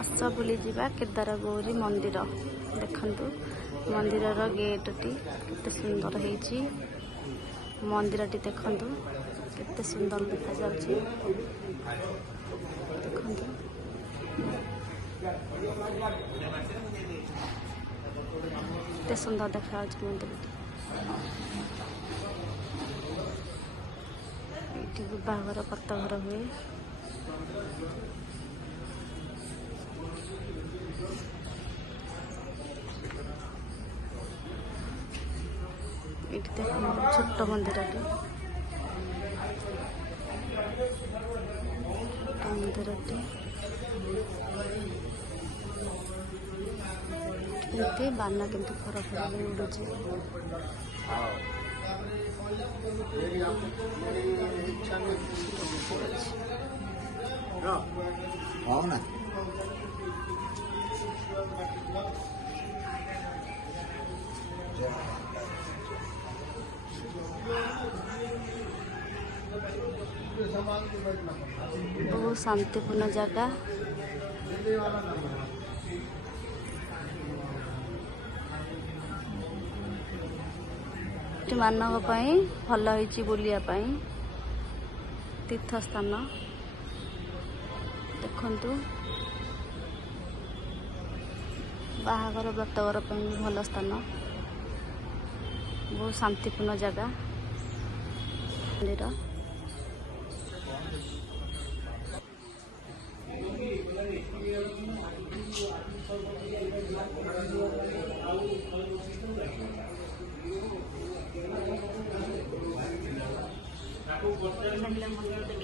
आस बुली जावा केदारगौरी मंदिर देखंतु मंदिर गेटटी केते सुंदर हेची मंदिरटी देखंतु केते सुंदर देखा जाउची देखंतु केते सुंदर देखा जाउची मंदिरटी एठी विवाहर पत्तघर हुए छोट मंदिर बाना किंतु फरक उड़ुची बहुत शांतिपूर्ण जगह मानव भल बुलिया तीर्थ स्थान देखंतु बाहागर व्रतघर भल स्थान बहुत शांतिपूर्ण जगह मंदिर मंदिर